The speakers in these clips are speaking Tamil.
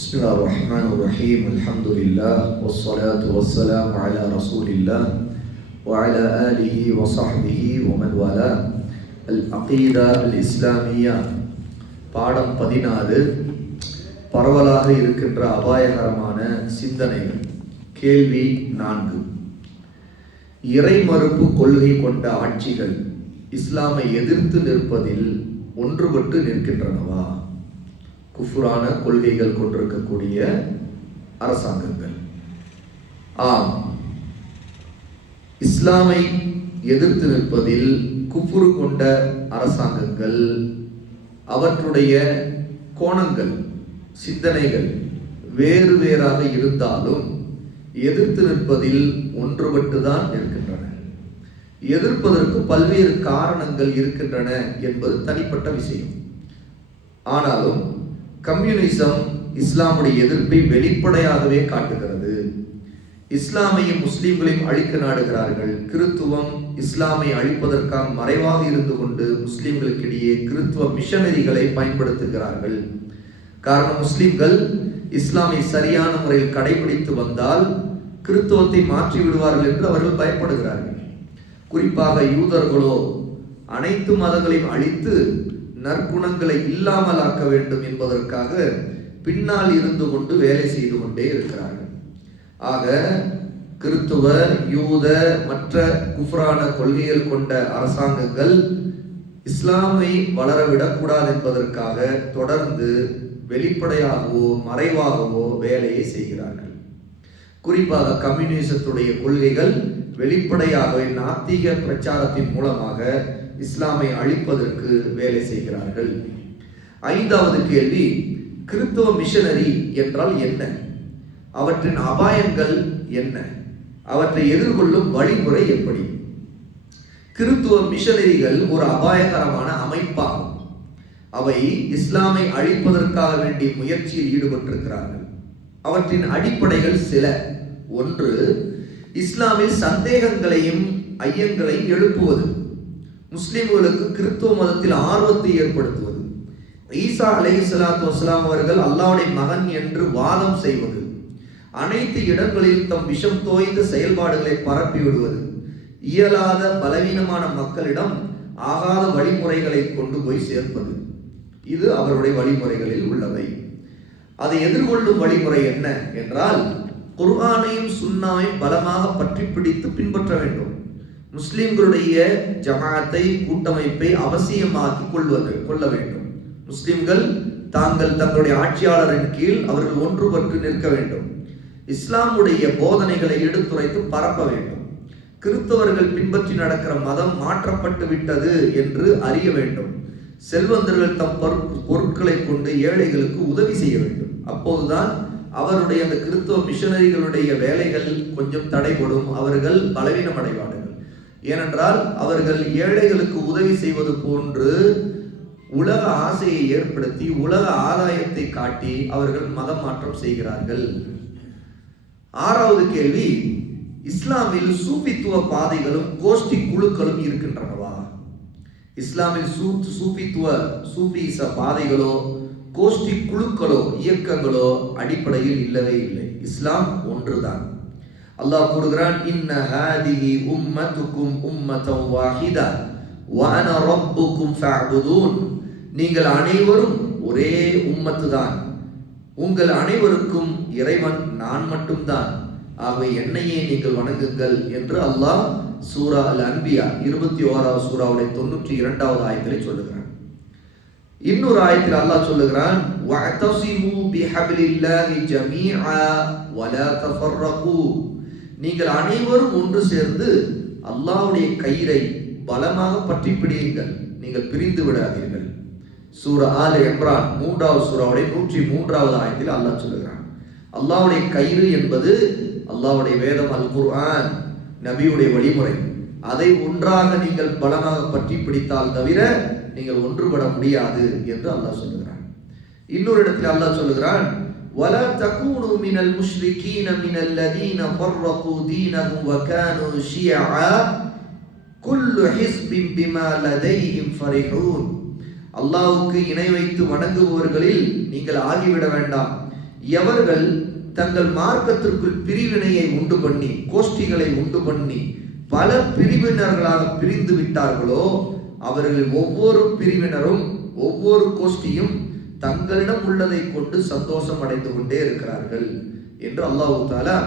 بسم الله الرحمن الرحيم الحمد لله والصلاة والسلام على رسول الله وعلى آله وصحبه ومن والاه العقيدة الإسلامية பாடம் 16 பரவலாக இருக்கின்ற அபாயகரமான சிந்தனைகள். கேள்வி 4. இறை மறுப்பு கொள்கை கொண்ட ஆட்சிகள் இஸ்லாமை எதிர்த்து நிற்பதில் ஒன்றுபட்டு நிற்கின்றனவா? குஃப்ரான கொள்கைகள் கொண்டிருக்கக்கூடிய அரசாங்கங்கள். ஆம், இஸ்லாமை எதிர்த்து நிற்பதில் குஃப்ரு கொண்ட அரசாங்கங்கள் அவற்றுடைய கோணங்கள், சிந்தனைகள் வேறு வேறாக இருந்தாலும் எதிர்த்து நிற்பதில் ஒன்றுபட்டுதான் நிற்கின்றன. எதிர்ப்பதற்கு பல்வேறு காரணங்கள் இருக்கின்றன என்பது தனிப்பட்ட விஷயம். ஆனாலும் கம்யூனிசம் இஸ்லாமுடைய எதிர்ப்பை வெளிப்படையாகவே காட்டுகிறது. இஸ்லாமையும் முஸ்லிம்களையும் அழிக்க நாடுகிறார்கள். கிறித்துவம் இஸ்லாமை அழிப்பதற்காக மறைவாக இருந்து கொண்டு முஸ்லிம்களுக்கிடையே கிறித்துவ மிஷனரிகளை பயன்படுத்துகிறார்கள். காரணம், முஸ்லிம்கள் இஸ்லாமை சரியான முறையில் கடைபிடித்து வந்தால் கிறித்துவத்தை மாற்றி விடுவார்கள் என்று அவர்கள் பயப்படுகிறார்கள். குறிப்பாக யூதர்களோ அனைத்து மதங்களையும் அழித்து நற்குணங்களை இல்லாமல் ஆக்க வேண்டும் என்பதற்காக பின்னால் இருந்து கொண்டு வேலை செய்து கொண்டே இருக்கிறார்கள். ஆக கிறித்துவ, யூத மற்ற குஃப்ரான கொள்கைகள் கொண்ட அரசாங்கங்கள் இஸ்லாமை வளரவிடக்கூடாது என்பதற்காக தொடர்ந்து வெளிப்படையாகவோ மறைவாகவோ வேலையை செய்கிறார்கள். குறிப்பாக கம்யூனிசத்துடைய கொள்கைகள் வெளிப்படையாகவே நாத்திக பிரச்சாரத்தின் மூலமாக இஸ்லாமை அழிப்பதற்கு வேலை செய்கிறார்கள். 5வது கேள்வி, கிறித்துவ மிஷனரி என்றால் என்ன? அவற்றின் அபாயங்கள் என்ன? அவற்றை எதிர்கொள்ளும் வழிமுறை எப்படி? கிறித்துவ மிஷனரிகள் ஒரு அபாயகரமான அமைப்பாகும். அவை இஸ்லாமை அழிப்பதற்காக வேண்டிய முயற்சியில் ஈடுபட்டிருக்கிறார்கள். அவற்றின் அடிப்படைகள் சில. 1. இஸ்லாமில் சந்தேகங்களையும் ஐயங்களையும் எழுப்புவது, முஸ்லிம்களுக்கு கிறித்துவ மதத்தில் ஆர்வத்தை ஏற்படுத்துவது, ஈசா அலைஹிஸ்ஸலாத்து வஸ்ஸலாம் அவர்கள் அல்லாஹ்வுடைய மகன் என்று வாதம் செய்வது, அனைத்து இடங்களிலும் தம் விஷம் தோய்ந்த செயல்பாடுகளை பரப்பி விடுவது, இயலாத பலவீனமான மக்களிடம் ஆகாத வழிமுறைகளை கொண்டு போய் சேர்ப்பது, இது அவருடைய வழிமுறைகளில் உள்ளவை. அதை எதிர்கொள்ளும் வழிமுறை என்ன என்றால், குர்ஆனையும் சுன்னாவையும் பலமாக பற்றி பிடித்து பின்பற்ற வேண்டும். முஸ்லிம்களுடைய ஜமாத்தை, கூட்டமைப்பை அவசியமாக்கி கொள்ள வேண்டும். முஸ்லிம்கள் தங்களுடைய ஆட்சியாளரின் கீழ் அவர்கள் ஒன்றுபட்டு நிற்க வேண்டும். இஸ்லாமுடைய போதனைகளை எடுத்துரைத்து பரப்ப வேண்டும். கிறிஸ்தவர்கள் பின்பற்றி நடக்கிற மதம் மாற்றப்பட்டு விட்டது என்று அறிய வேண்டும். செல்வந்தர்கள் தம் பொருட்களை கொண்டு ஏழைகளுக்கு உதவி செய்ய வேண்டும். அப்போதுதான் அவருடைய அந்த கிறிஸ்தவ மிஷனரிகளுடைய வேலைகள் கொஞ்சம் தடைபடும். அவர்கள் பலவீனம் அடைவார்கள். ஏனென்றால் அவர்கள் ஏழைகளுக்கு உதவி செய்வது போன்று உலக ஆசையை ஏற்படுத்தி உலக ஆதாயத்தை காட்டி அவர்கள் மதம் மாற்றம் செய்கிறார்கள். 6வது கேள்வி, இஸ்லாமில் சூஃபித்துவ பாதைகளும் கோஷ்டி குழுக்களும் இருக்கின்றனவா? இஸ்லாமில் சூஃபிச பாதைகளோ கோஷ்டி குழுக்களோ இயக்கங்களோ அடிப்படையில் இல்லவே இல்லை. இஸ்லாம் ஒன்றுதான். அல்லாஹ் கூறுகிறான், இன்ன ஹாதிஹி உம்மத்துக்கும் உம்மத்தன் வாஹிதா வ அன ரப்புக்கும் ஃபஅபுதூன். நீங்கள் அனைவரும் ஒரே உம்மத்து தான், உங்கள் அனைவருக்கும் இறைவன் நான் மட்டும்தான், ஆகவே என்னையே நீங்கள் வணங்குங்கள் என்று அல்லாஹ் சூரா அல் அன்பியா 21வது சூராவுடைய 92வது ஆயத்திலே சொல்லுகிறான். இன்னொரு ஆயத்தில் அல்லாஹ் சொல்லுகிறான், வஅதஸிமு பிஹப்லில்லாஹி ஜமீஆ வலா தஃபர்ரகு. நீங்கள் அனைவரும் ஒன்று சேர்ந்து அல்லாஹ்வுடைய கயிறை பலமாக பற்றி பிடியுங்கள், நீங்கள் பிரிந்து விடாதீர்கள். சூரா ஆல் இம்ரான் 3வது சூராவுடைய 103வது ஆயத்தில் அல்லாஹ் சொல்லுகிறான். அல்லாஹ்வுடைய கயிறு என்பது அல்லாஹ்வுடைய வேதம் அல் குர்ஆன், நபியுடைய வழிமுறை. அதை ஒன்றாக நீங்கள் பலமாக பற்றி பிடித்தால் தவிர நீங்கள் ஒன்றுபட முடியாது என்று அல்லாஹ் சொல்லுகிறான். இன்னொரு இடத்தில் அல்லாஹ் சொல்லுகிறான், وَلَا تَكُونُوا مِنَ الْمُشْرِكِينَ مِنَ الَّذِينَ فَرَّقُوا دِينَهُمْ وَكَانُوا شِيَعًا كُلُّ حِزْبٍ بِمَا لَدَيْهِمْ فَرِحُونَ. அல்லாஹ்வுக்கு இணை வைத்து வணங்குபவர்களில் நீங்கள் ஆகிவிட வேண்டாம். எவர்கள் தங்கள் மார்க்கத்திற்குள் பிரிவினையை உண்டு பண்ணி, கோஷ்டிகளை உண்டு பண்ணி பல பிரிவினர்களாக பிரிந்து விட்டார்களோ, அவர்கள் ஒவ்வொரு பிரிவினரும் ஒவ்வொரு கோஷ்டியும் தங்களிடம் உள்ளதை கொண்டு சந்தோஷம் அடைந்து கொண்டே இருக்கிறார்கள் என்று அல்லாஹ் தஆலா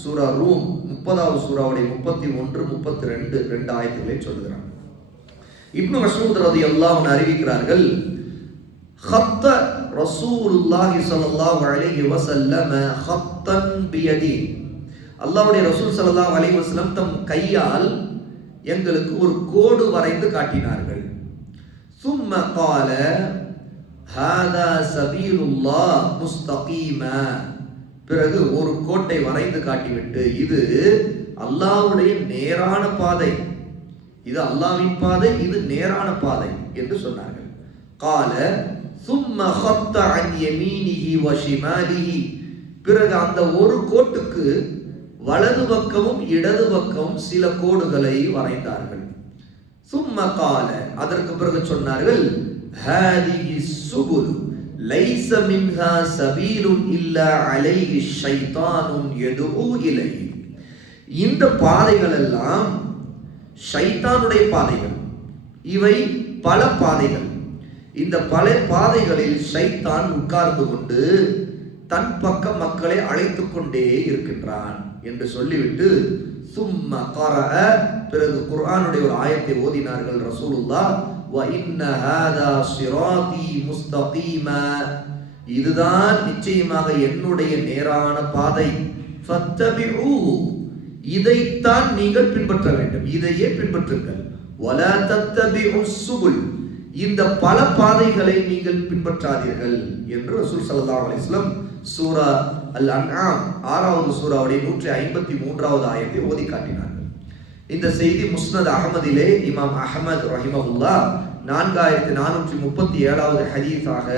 சூரா ரூம் 30வது சூராவுடைய 31, 32 2 ஆயத்துகளை சொல்கிறார். இப்னு மஸ்ஊத் ரலியல்லாஹு அன்ஹு அறிவிக்கிறார்கள், خط رسول الله صلى الله عليه وسلم خطا بيده. அல்லாஹ்வுடைய ரசூல் ஸல்லல்லாஹு அலைஹி வஸல்லம் தம் கையால் எங்களுக்கு ஒரு கோடு வரைந்து காட்டினார்கள். ثم قال هذا سبيل الله مستقيما. பிறகு ஒரு கோட்டை வரைந்து காட்டிவிட்டு, இது அல்லாஹ்வுடைய நேரான பாதை, இது அல்லாஹ்வின் பாதை, இது நேரான பாதை என்று சொன்னார்கள். قال ثم خط عن يمينه وشماله. பிறகு அந்த ஒரு கோட்டுக்கு வலது பக்கமும் இடது பக்கமும் சில கோடுகளை வரைந்தார்கள். ثم قال, அதற்கு பிறகு சொன்னார்கள், هذه السبل ليس منها سبيل إلا عليه الشيطان يدعو إليه. இந்த பாதைகள் எல்லாம் ஷைத்தானுடைய பாதைகள், இவை பல பாதைகள். இந்த பல பாதைகளில் ஷைத்தான் உட்கார்ந்து கொண்டு தன் பக்கம் மக்களை அழைத்து கொண்டே இருக்கின்றான் என்று சொல்லிவிட்டு சும்ம கரஅ, பிறகு குர்ஆனுடைய ஒரு ஆயத்தை ஓதினார்கள் ரசூலுல்லாஹ். வ இன்ன ஹாதா ஸிராதி முஸ்தகீமா. இதுதான் நிச்சயமாக என்னுடைய நேரான பாதை. ஃபத்தபிஊஹு, இதைத்தான் நீங்கள் பின்பற்ற வேண்டும், இதையே பின்பற்றுங்கள். வலா தத்தபிஉஸ் சுபுல், இந்த பல பாதைகளை நீங்கள் பின்பற்றாதீர்கள் என்று ரசூல் ஸல்லல்லாஹு அலைஹி வஸல்லம் சூரா அல் அன்ஆம் 6வது சூராவுடைய 153வது ஆயத்தை ஓதி காட்டினார்கள். இந்த செய்தி முஸ்னத் அஹ்மதிலே இமாம் அஹ்மத் ரஹிமஹுல்லாஹ் 4437வது ஹதீஸாக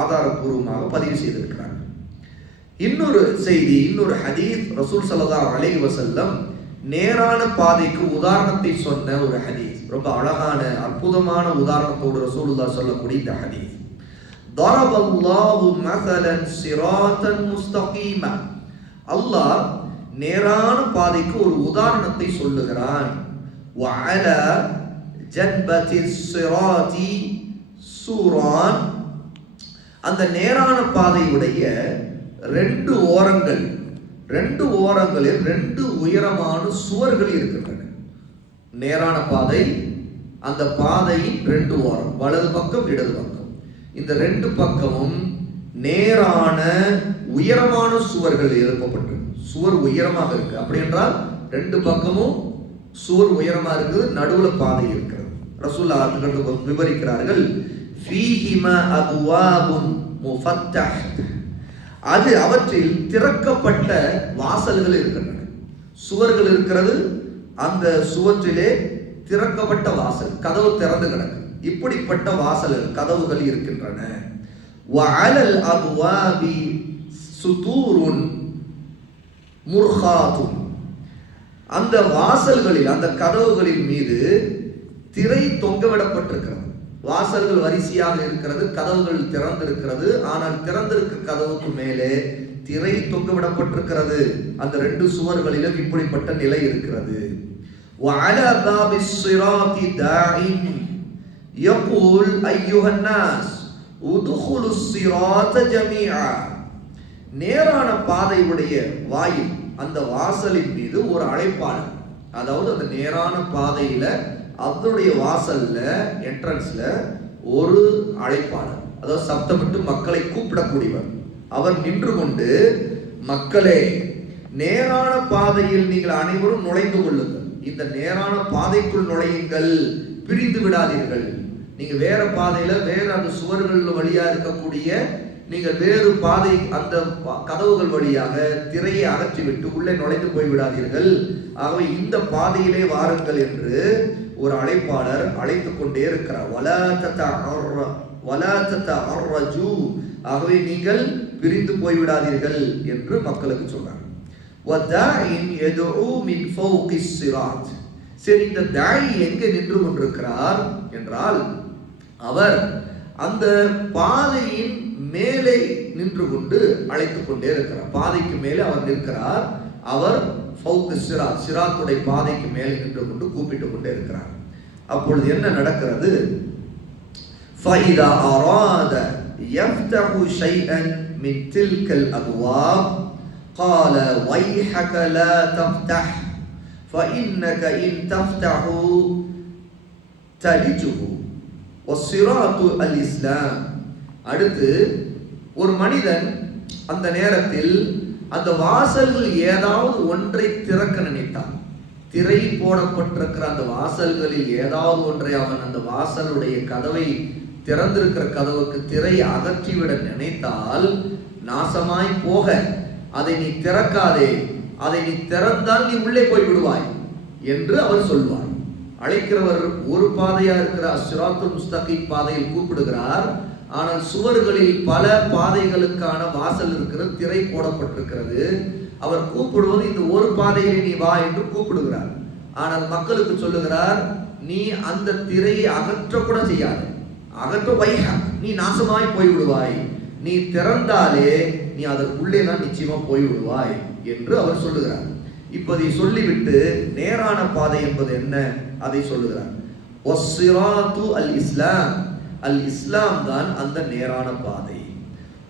ஆதாரபூர்வமாக பதிவு செய்திருக்கிறார்கள். இன்னொரு செய்தி, இன்னொரு ஹதீஸ், ரசூல் ஸல்லல்லாஹு அலைஹி வஸல்லம் நேரான பாதைக்கு உதாரணத்தை சொன்ன ஒரு ஹதீஸ். ரொம்ப அழகான அற்புதமான உதாரணத்தோடு ரசூலுல்லாஹ் சொல்லக்கூடிய இந்த ஹதீஸ். தரபல்லாஹு மஸலன் சிராத்தன் முஸ்தகீமா. அல்லாஹ் நேரான பாதைக்கு ஒரு உதாரணத்தை சொல்லுகிறான். வஅலா ஜன்பதி ஸிராத்தி சூரான். அந்த நேரான பாதையுடைய ரெண்டு ஓரங்களில் ரெண்டு உயரமான சுவர்கள் இருக்கின்றன. நேரான பாதை, அந்த பாதையின் ரெண்டு ஓரம், வலது பக்கம் இடது பக்கம், இந்த ரெண்டு பக்கமும் நேரான உயரமான சுவர்கள் எழுப்பப்பட்டு, சுவர் உயரமாக இருக்கு. அப்படி என்றால் ரெண்டு பக்கமும் சுவர் உயரமா இருக்குது, நடுவுல பாதை இருக்கிறது. ரசூலுல்லாஹ் விவரிக்கிறார்கள், ஃபீஹிமா அப்வாபுன் முஃபத்தஹ். அது அவற்றில் திறக்கப்பட்ட வாசல்கள் இருக்கின்றன. சுவர்கள் இருக்கிறது, அந்த சுவற்றிலே திறக்கப்பட்ட வாசல், கதவு திறந்து கிடக்கு. இப்படிப்பட்ட வாசல்கள், கதவுகள் இருக்கின்றன. வஅலல் அப்வாபி சுதூருன் முர்ஹாதுன். அந்த வாசல்களில், அந்த கதவுகளின் மீது திரை தொங்கவிடப்பட்டிருக்கிறது. வாசல்கள் வரிசையாக இருக்கிறது, கதவுகள் திறந்திருக்கிறது. ஆனால் திறந்திருக்க கதவுக்கு மேலே திரை தொங்கவிடப்பட்டிருக்கிறது. அந்த ரெண்டு சுவர்களிலும் இப்படிப்பட்ட நிலை இருக்கிறது. وعلى باب الصراط داع يقول أيها الناس ادخلوا الصراط جميعا. நேரான பாதையுடைய வாயில், அந்த வாசலின் மீது ஒரு அழைப்பாளர், அதாவது அந்த நேரான பாதையில அதனுடைய வாசல்ல, என்ட்ரன்ஸ்ல ஒரு அழைப்பாளர், அதாவது சப்தமிட்டு மக்களை கூப்பிடக்கூடியவர். அவர் நின்று கொண்டு, மக்களே, நேரான பாதையில் நீங்கள் அனைவரும் நுழைந்து கொள்ளுங்கள், இந்த நேரான பாதைக்குள் நுழையுங்கள், பிரிந்து விடாதீர்கள். நீங்க வேற பாதையில, வேற அந்த சுவர்கள் வழியா இருக்கக்கூடிய நீங்கள் வேறு பாதை, அந்த கதவுகள் வழியாக திரையை அகற்றிவிட்டு உள்ளே நுழைந்து போய்விடாதீர்கள். ஆகவே இந்த பாதையிலே வாருங்கள் என்று ஒரு அழைப்பாளர் அழைத்துக் கொண்டே இருக்கிறார். ஆகவே நீங்கள் பிரிந்து போய்விடாதீர்கள் என்று மக்களுக்கு சொன்னார். சரி, இந்த தாயி எங்கே நின்று கொண்டிருக்கிறார் என்றால், அவர் அந்த பாதையின் மேலே நின்று கொண்டு அழைத்துக் கொண்டே இருக்கிறார். பாதைக்கு மேலே அவர் நிற்கிறார். அவர் சிராத்துடைய பாதைக்கு மேலே நின்று கொண்டு கூப்பிட்டு கொண்டே இருக்கிறார். அப்பொழுது என்ன நடக்கிறது? فَإِذَا أَرَادَ يَفْتَحُ شَيْئًا مِنْ تِلْكَ الْأَبْوَابِ قَالَ وَيْحَكَ لَا تَفْتَحْ فَإِنَّكَ إِنْ تَفْتَحُ تَلِجُهُ وَالصِّرَاطُ الْإِسْلَامِ. அடுத்து ஒரு மனிதன் அந்த நேரத்தில் அந்த வாசல்கள் ஏதாவது ஒன்றை திறக்க நினைத்தான். திரை போடப்பட்டிருக்கிற அந்த வாசல்களில் ஏதாவது ஒன்றை அவன் அந்த வாசலுடைய கதவை திறந்திருக்கிற கதவுக்கு திரை அகற்றிவிட நினைத்தால் நாசமாய் போக, அதை நீ திறக்காதே, அதை நீ திறந்தால் நீ உள்ளே போய் விடுவாய் என்று அவர் சொல்வார். அழைக்கிறவர் ஒரு பாதையா இருக்கிற சிராத்துல் முஸ்தகீம் பாதையில் கூப்பிடுகிறார். ஆனால் சுவர்களில் பல பாதைகளுக்கான வாசல் இருக்கிறது, திரை போடப்பட்டிருக்கிறது. அவர் கூப்பிடுவது இந்த ஒரு பாதையிலே நீ வா என்று கூப்பிடுகிறார். ஆனால் மக்களுக்கு சொல்லுகிறார், நீ அந்த திரையை அகற்றக்கூட செய்யாது, அகற்ற வைஹா, நீ நாசமாய் போய்விடுவாய், நீ திறந்தாலே நீ அதற்குள்ளே தான் நிச்சயமா போய்விடுவாய் என்று அவர் சொல்லுகிறார். இப்பதை சொல்லிவிட்டு நேரான பாதை என்பது என்ன அதை சொல்லுகிறார். வஸ்ஸிராத்து அல் இஸ்லாம், அல் இஸ்லாம் தான் அந்த நேரான பாதை.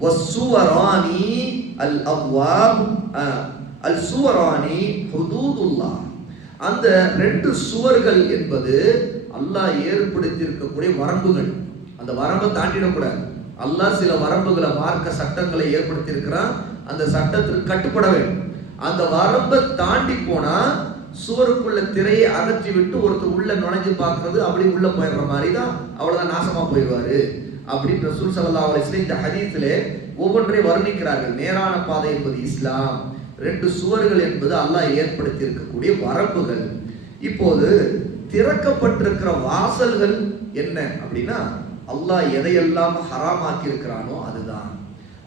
வஸ்ஸுவரானி அல் அப்வாப் அல் சுவரானி ஹுதூதுல்லாஹ், அந்த ரெண்டு சுவர்கள் என்பது அல்லாஹ் ஏற்படுத்தி இருக்கக்கூடிய வரம்புகள். அந்த வரம்பை தாண்டிடக்கூடாது. அல்லாஹ் சில வரம்புகளை, மார்க்க சட்டங்களை ஏற்படுத்தி இருக்கிறான். அந்த சட்டத்திற்கு கட்டுப்பட வேண்டும். அந்த வரம்பை தாண்டி போனா சுவருக்குள்ள திரையை அகற்றி விட்டு ஒருத்தர் உள்ள நுழைஞ்சு பார்க்கறது, அப்படி உள்ள போயிடுற மாதிரி தான், அவ்வளவுதான், நாசமா போயிடுவாரு அப்படின்னு ரசூல் ஸல்லல்லாஹு அலைஹி வஸல்லம் இந்த ஹதீஸிலே ஒவ்வொன்றை வர்ணிக்கிறார்கள். நேரான பாதை என்பது இஸ்லாம், ரெண்டு சுவர்கள் என்பது அல்லாஹ் ஏற்படுத்தி இருக்கக்கூடிய வரம்புகள். இப்போது திறக்கப்பட்டிருக்கிற வாசல்கள் என்ன அப்படின்னா, அல்லாஹ் எதையெல்லாம் ஹராமாக்கி இருக்கிறானோ அதுதான்.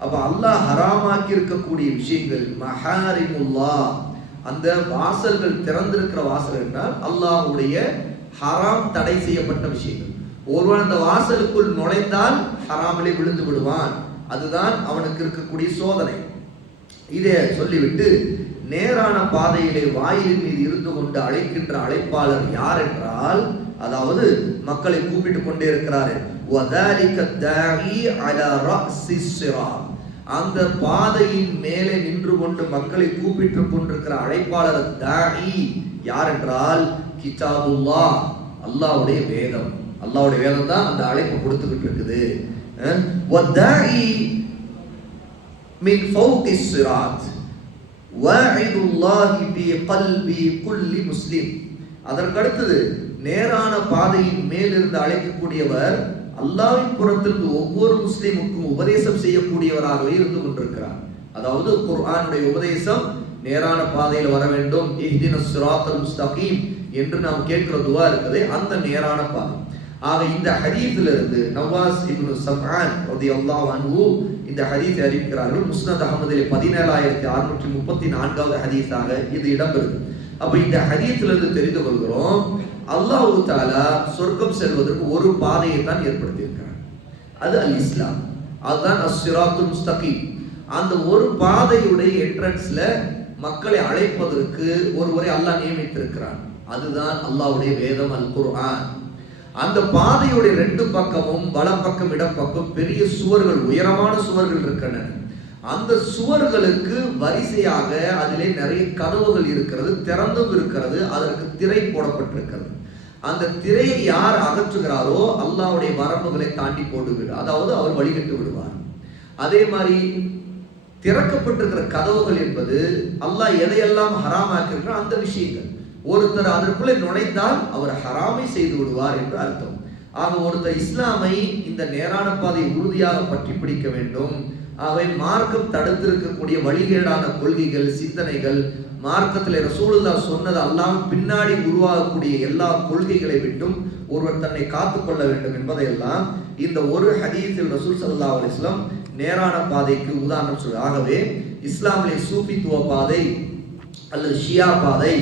அப்ப அல்லாஹ் ஹராமாக்கி இருக்கக்கூடிய விஷயங்கள் மஹாரிமுல்லாஹ், அந்த வாசல்கள் திறந்திருக்கிற வாசல் என்றால் அல்லாஹ்வுடைய ஹராம் தடை செய்யப்பட்ட விஷயங்கள். ஒருவன் அந்த வாசலுக்குள் நுழைந்தால் ஹராமிலே விழுந்து விடுவான். அதுதான் அவனுக்கு இருக்கக்கூடிய சோதனை. இதை சொல்லிவிட்டு நேரான பாதையிலே வாயிலின் மீது இருந்து கொண்டு அழைக்கின்ற அழைப்பாளர் யார் என்றால், அதாவது மக்களை கூப்பிட்டு கொண்டே இருக்கிறாரு. அந்த பாதையின் மேலே நின்று கொண்டு மக்களை கூப்பிட்டு கொண்டிருக்கிற அழைப்பாளர் தாஇ யார் என்றால் கிதாபுல்லாஹ், அல்லாஹ்வுடைய வேதம். அல்லாஹ்வுடைய வேதம் தான் அந்த அழைப்பு கொடுத்துக்கிட்டு இருக்குது. வதாஇ மின் ஃபௌகிஸ் சிராத் வஇதுல்லாஹி பி கல்பி குல்லி முஸ்லிம். அதற்கடுத்தது நேரான பாதையின் மேலிருந்து அழைக்கக்கூடியவர் அல்லாஹ்வின் புறத்திலிருந்து ஒவ்வொரு முஸ்லிமுக்கும் உபதேசம் செய்யக்கூடியவராகவே இருந்து கொண்டிருக்கிறார். அதாவது குர்ஆனுடைய உபதேசம் நேரான பாதையில் வர வேண்டும், இஹ்தினஸ் சிராத்தல் முஸ்தகீம் என்று நாம் கேட்கிற துவா இருக்குது, அந்த நேரான பாதை. ஆக இந்த ஹதீஸிலிருந்து நவாஸ் இப்னு சம்ஆன் ரலியல்லாஹு அன்ஹு இந்த ஹதீஸை அறிவிக்கிறார்கள். முஸ்னத் அஹ்மதிலே 17634வது ஹதீஸாக இது இடம்பெறுது. அப்ப இந்த ஹதீஸிலிருந்து தெரிந்து கொள்கிறோம், அல்லாஹ் தஆலா சொர்க்கம் செல்வதற்கு ஒரு பாதையை தான் ஏற்படுத்தி இருக்கிறார். அது அல் இஸ்லாம், அதுதான் அஸ்-சிராத்துல் முஸ்தகீம். அந்த ஒரு பாதையுடைய என்ட்ரன்ஸ்ல மக்களை அழைப்பதற்கு ஒருவரை அல்லாஹ் நியமித்திருக்கிறான். அதுதான் அல்லாஹ்வுடைய வேதம் அல் குர்ஆன். அந்த பாதையுடைய ரெண்டு பக்கமும், வலப்பக்கம் இடப்பக்கம் பெரிய சுவர்கள், உயரமான சுவர்கள் இருக்கின்றன. அந்த சுவர்களுக்கு வரிசையாக அதிலே நிறைய கதவுகள் இருக்கிறது, திறந்தும் இருக்கிறது, அதற்கு திரை போடப்பட்டிருக்கிறது. அந்த திரையை யார் அகற்றுகிறாரோ அல்லாஹ்வுடைய வரம்புகளை தாண்டி போட்டு விடு, அதாவது அவர் வழிகட்டு விடுவார். அதே மாதிரி திறக்கப்பட்டிருக்கிற கதவுகள் என்பது அல்லாஹ் எதையெல்லாம் ஹராமாக்கியிருக்கிறார் அந்த விஷயங்கள். ஒருத்தர் அதற்குள்ளே நுழைந்தால் அவர் ஹராமை செய்து விடுவார் என்று அர்த்தம். ஆக ஒருத்தர் இஸ்லாமை இந்த நேரான பாதை உறுதியாக பற்றி பிடிக்க வேண்டும். ஆகவே மார்க்கம் தடுத்திருக்கக்கூடிய வழிகேடான கொள்கைகள், சிந்தனைகள், மார்க்கத்தில் ரசூலுல்லாஹ் சொன்னது அல்லாஹ் பின்னாடி உருவாகக்கூடிய எல்லா கொள்கைகளை விட்டும் ஒருவர் தன்னை காத்துக்கொள்ள வேண்டும் என்பதையெல்லாம் இந்த ஒரு ஹதீஸில் ரசூல் ஸல்லல்லாஹு அலைஹி வஸல்லம் நேரான பாதைக்கு உதாரணம் சொல்றார். ஆகவே இஸ்லாமிலே சூஃபித்துவ பாதை அல்லது ஷியா பாதை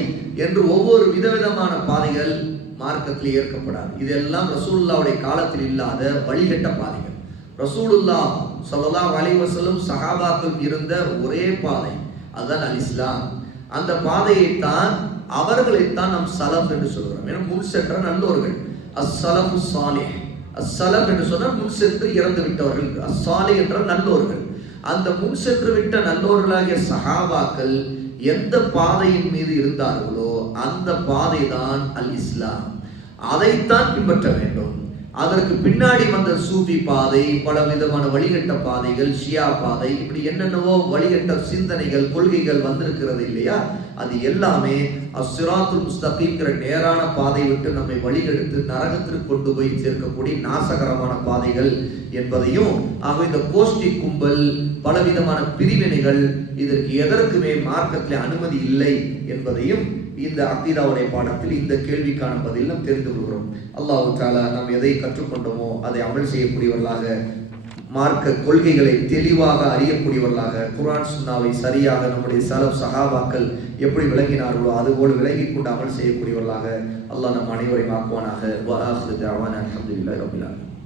என்று ஒவ்வொரு விதவிதமான பாதைகள் மார்க்கத்தில் ஏற்கப்படாது. இதெல்லாம் ரசூலுல்லாஹ்வுடைய காலத்தில் இல்லாத வழிகட்ட பாதைகள். ரசூலுல்லாஹ் ஸல்லல்லாஹு அலைஹி வஸல்லம் சஹாபாக்கள் இருந்த ஒரே பாதை அதுதான் அல் இஸ்லாம். அந்த பாதையைத்தான் அவர்களைத்தான் நாம் சலஃப் என்று சொல்கிறோம். ஏன்னா முன் சென்ற நல்லோர்கள், அஸ்ஸலஃபு ஸாலிஹ். அஸ்ஸலஃப் என்று சொன்னால் முன் சென்று இறந்து விட்டவர்கள், அஸ்ஸாலிஹ் என்றால் நல்லோர்கள். அந்த முன் சென்று விட்ட நல்லோர்களாகிய சஹாபாக்கள் எந்த பாதையின் மீது இருந்தார்களோ அந்த பாதை தான் அல் இஸ்லாம். அதைத்தான் பின்பற்ற வேண்டும். அதற்கு பின்னாடி வந்த சூஃபி பாதை, பல விதமான வழிகட்ட பாதைகள், ஷியா பாதை, இப்படி என்னென்னவோ வழிகட்ட சிந்தனைகள், கொள்கைகள் வந்திருக்கிறது இல்லையா? அது எல்லாமே அஸ்ஸிராத்துல் முஸ்தகீம்ங்கிற நேரான பாதை விட்டு நம்மை வழிகெடுத்து நரகத்திற்கு கொண்டு போய் சேர்க்கக்கூடிய நாசகரமான பாதைகள் என்பதையும், ஆக இந்த கோஷ்டி கும்பல், பலவிதமான பிரிவினைகள், இதற்கு எதற்குமே மார்க்கத்தில் அனுமதி இல்லை என்பதையும் இந்த அக்கீதாவுடைய பாடத்தில் இந்த கேள்விக்கான பதில் நாம் தெரிந்து கொள்கிறோம். அல்லாஹ் தஆலா நாம் எதை கற்றுக்கொண்டோமோ அதை அமல் செய்யக்கூடியவர்களாக, மார்க்க கொள்கைகளை தெளிவாக அறியக்கூடியவர்களாக, குர்ஆன் சுன்னாவை சரியாக நம்முடைய சலஃப் சஹாபாக்கள் எப்படி விளங்கினார்களோ அதுபோல் விளங்கிக் கொண்டு அமல் செய்யக்கூடியவர்களாக அல்லாஹ் நம் அனைவரையும் ஆக்குவானாக. வ ஆகிரு தஅவானா அல்ஹம்துலில்லாஹி ரப்பில் ஆலமீன்.